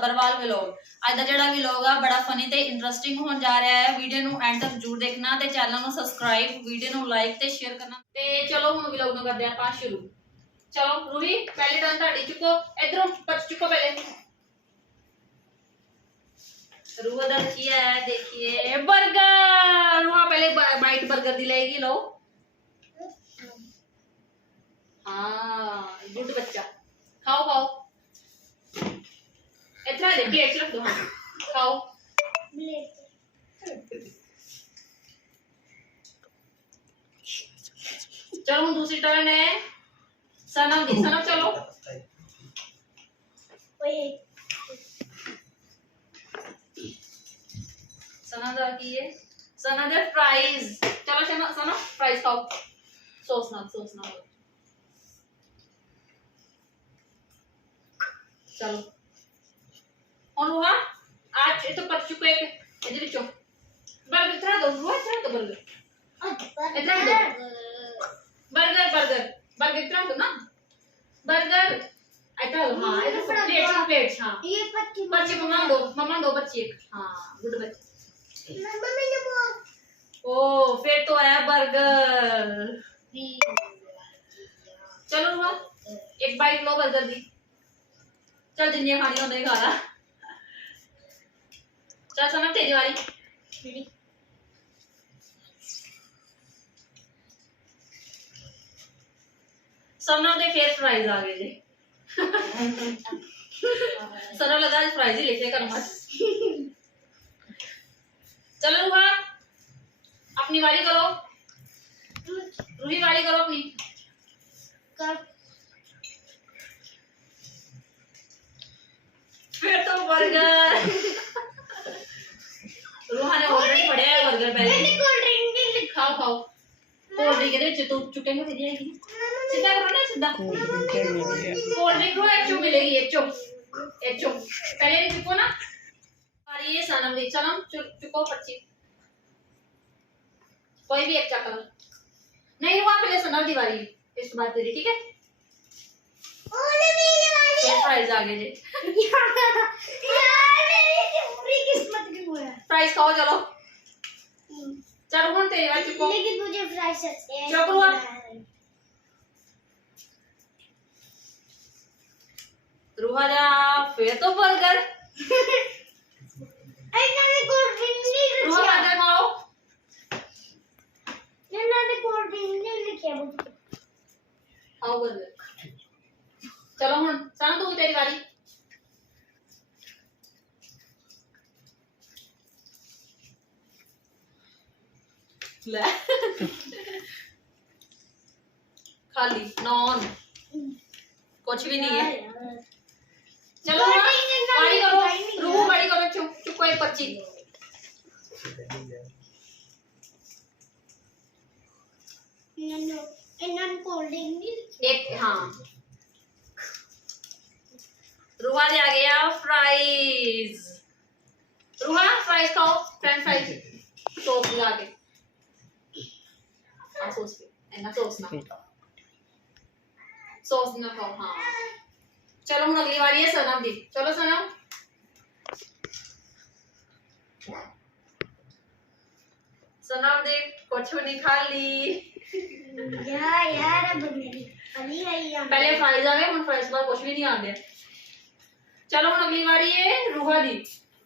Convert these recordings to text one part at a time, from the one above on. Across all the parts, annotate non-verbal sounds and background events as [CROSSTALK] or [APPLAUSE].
Sabharwal vlog ਅੱਜ ਦਾ ਜਿਹੜਾ vlog ਆ ਬੜਾ ਫਨੀ ਤੇ ਇੰਟਰਸਟਿੰਗ ਹੋਣ ਜਾ ਰਿਹਾ ਹੈ ਵੀਡੀਓ ਨੂੰ ਐਂਡ ਤੱਕ ਜਰੂਰ ਦੇਖਣਾ ਤੇ ਚੈਨਲ ਨੂੰ ਸਬਸਕ੍ਰਾਈਬ ਵੀਡੀਓ ਨੂੰ ਲਾਈਕ ਤੇ ਸ਼ੇਅਰ ਕਰਨਾ ਤੇ ਚਲੋ ਹੁਣ ਵਲੌਗ ਨੂੰ ਕਰਦੇ ਆਪਾਂ ਸ਼ੁਰੂ ਚਲੋ ਰੂਹੀ ਪਹਿਲੀ ਟਰਨ ਤੁਹਾਡੀ ਚੁੱਕੋ ਇਧਰੋਂ ਪੱਚ ਚੁੱਕੋ ਪਹਿਲੇ रूहा दर किया है देखिए बर्गर रूहा पहले बाइट बर्गर दिलाएगी लो हाँ गुड बच्चा खाओ खाओ सनद आकी है सनद फ्राइज चलो शना सनो फ्राइज खाओ। सॉस ना चलो। और वहाँ आज ये तो पच चुका है इधर चो। बर्गर थोड़ा दो वो थोड़ा दो बर्गर? इधर दो। Burger burger. बर्गर थोड़ा दो ना? बर्गर। ऐसा लो हाँ ये प्लेट प्लेट हाँ। ये पच्ची पच्ची मम्मा दो मम्मा दो हाँ, गुड बच्ची। ओ, फिर तो आया बर्गर चलो रुआ एक बाइट लो बर्गर दी. चल जिन्नी खानी उन्हें ला चल, सना, तेरी सना, दे फिर फ्राइज आ गए जी. [LAUGHS] सना, लगा, आज फ्राइज ही लेके मत चलो रूहान अपनी वाली करो। रूही वाली करो अपनी। कर। फिर तो बर्गर। रूहा ने ऑर्डर पड़े है बर्गर पहले। मैंने कोल्ड ड्रिंक भी लिखा खाओ। खाओ। कोल्ड ड्रिंक दे चुटो चुटे में दे सीधा करो ना सीधा। कोल्ड ड्रिंक रो एक चुप मिलेगी एक चुप। एक चुप। पहले लिखो ना। ये सनम दी सनम चुको पर्ची। कोई भी एक चक्कर नहीं रुआ पहले सनम दी बारी इस बात तेरी ठीक है? ओले मेरी वाली फिर प्राइज आगे जे। यार मेरी पूरी किस्मत की हुआ है? प्राइज खाओ चलो। चलो ਹੁਣ तेरी बारी चुको लेकिन मुझे फ्राई सस्ते हैं। क्या हुआ? रूहा जा फिर तो बर्गर [LAUGHS] इन्होंने कोल्ड ड्रिंक नहीं रूहा लिखा बर्गर खाओ इन्होंने कोल्ड ड्रिंक नहीं लिखा मुझे खाओ बर्गर चलो ਹੁਣ ਸਾਂ ਤੂੰ ਤੇਰੀ ਵਾਰੀ [LAUGHS] ਲੈ ਖਾਲੀ ਨੌਨ ਕੁਝ ਵੀ ਨਹੀਂ ਹੈ चलो Cold हाँ, drink इन्होंने बारी करो लिखा ही नहीं रूह है। बारी करो चुप चुप कोई पर्ची इन्होंने इन्होंने कोल्ड ड्रिंक नहीं लिखा एक हाँ रूहा ले आ गया फ्राइज रूहा फ्राइज खाओ फ्रेंच फ्राइज सॉस लगा के सॉस पे ना सॉस ना। सॉस ना खाओ हाँ। चलो हम अगली बार सनम दी। चलो सनम। सनम दी कुछ यार अब नहीं पहले फ्राइज आ गए हम फ्राइज पर कुछ भी नहीं आ गया चलो हम अगली बारी है रूहा दी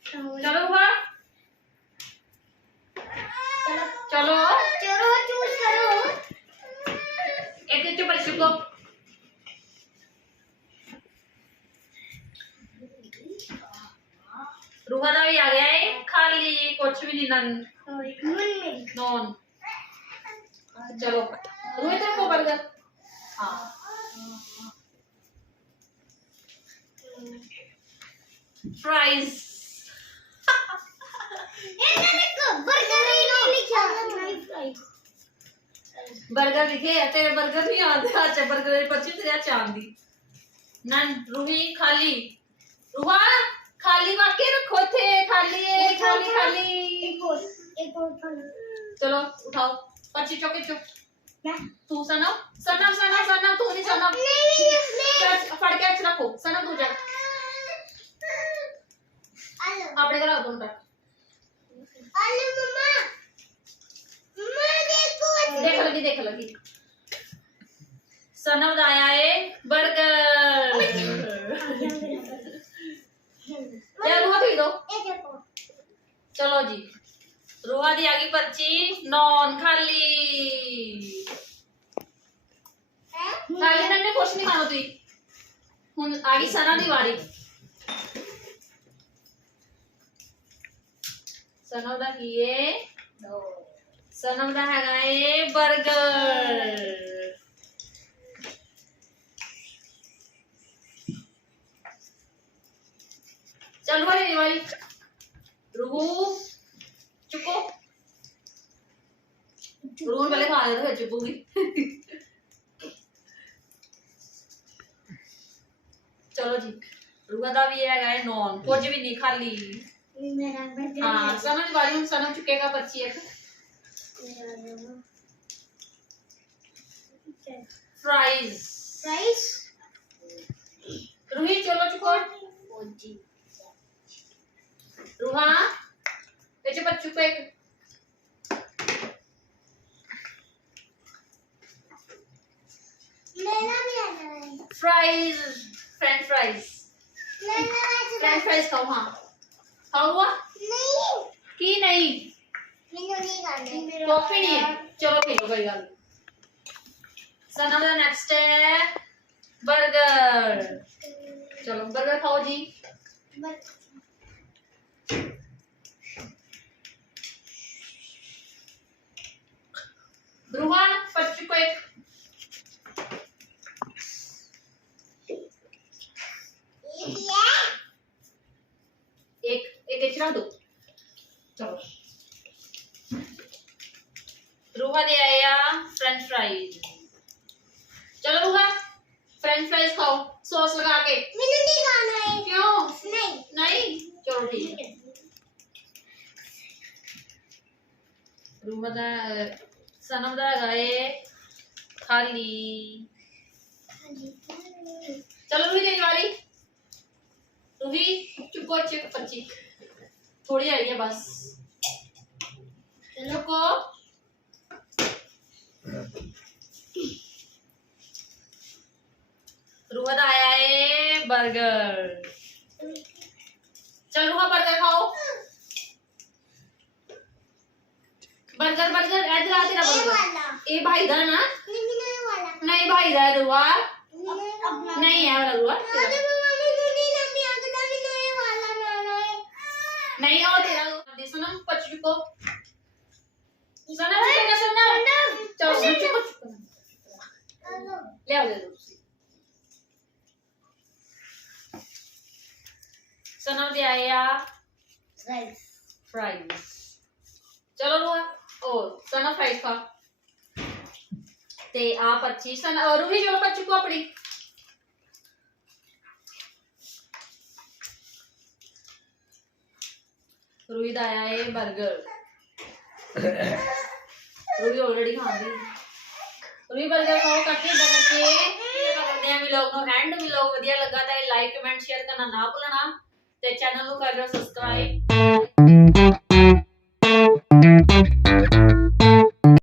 चलो रूहा। चलो। चलो चूज़ करो। एक चुप बच्चों को रूहा का भी आ गया है। खाली कुछ भी नहीं नन। नॉन। चलो। रूही तेरे को बंद कर। हाँ। फ्राई बर्गर लिखे है तेरे बर्गर नहीं आते अच्छा बर्गर पर्ची तेरे आंदी। नन रूही खाली। रूहा खाली वाकई रखो थे खाली है खाली खाली। एक और एक और चलो उठाओ। पर्ची चौके चुप मैं तू सनम सनम सनम सनम तू नहीं चलो जी। रोहा दी आ पर्ची। नॉन, खाली। खाली ने कुछ नहीं मानो तुम हूँ आ गई सना दी वारी। सनम का की है सनम का है बर्गर। चलो वाली वाली रुको। चुको रूम पहले खा लेते फिर चलो जी रूह भी है गाय नॉन। कुछ भी नहीं खाली। समझ वाली हूँ सनम चुकेगा बच्ची एक। फ्राइज फ्राइज रूही चलो चुको। जी। रूहा त्याचे बच्चू एक मेरा भी आ रहा है। Fries French fries. French fries खाओ हाँ। खाओ हुआ? की नहीं? मैंने नहीं खाना कॉफ़ी नहीं है। चलो पी लो कोई गल सना का नेक्स्ट है बर्गर चलो बर्गर खाओ जी। बस रूहा को एक एक एक इचरा दो चलो रूहा आया फ्रेंच फ्राइज चलो रूहा फ्रेंच फ्राइज खाओ सॉस लगा के मैंने नहीं खाना है क्यों नहीं नहीं चलो रूम सनम दा खाली। चलो रूही तेरी वाली रूही थोड़ी आई है बस। चुको रूहद आया है बर्गर। ये भाई दा ना। नहीं भाई दा है। नहीं है। वाला नहीं। ना और तेरा दे सनम सनम चुको सनम चलो चुको चुको ले आओ ले। दे आया। राइस फ्राइज चलो रुआ ओ सनम फ्राइज खा। ते आ 25 सन और रूही चलो पच चुको अपनी रूही दा आया है बर्गर रूही ऑलरेडी खा ली रूही बर्गर खाओ ਕੱਟ ਇਦਾਂ ਕਰਕੇ ਇਹ ਕਰਦੇ ਆ ਵਲੌਗ ਨੂੰ ਐਂਡ ਵਲੌਗ ਵਧੀਆ ਲੱਗਾ ਤਾਂ ਲਾਈਕ ਕਮੈਂਟ ਸ਼ੇਅਰ ਕਰਨਾ ਨਾ ਭੁੱਲਣਾ ਤੇ ਚੈਨਲ ਨੂੰ ਕਰ ਲਓ ਸਬਸਕ੍ਰਾਈਬ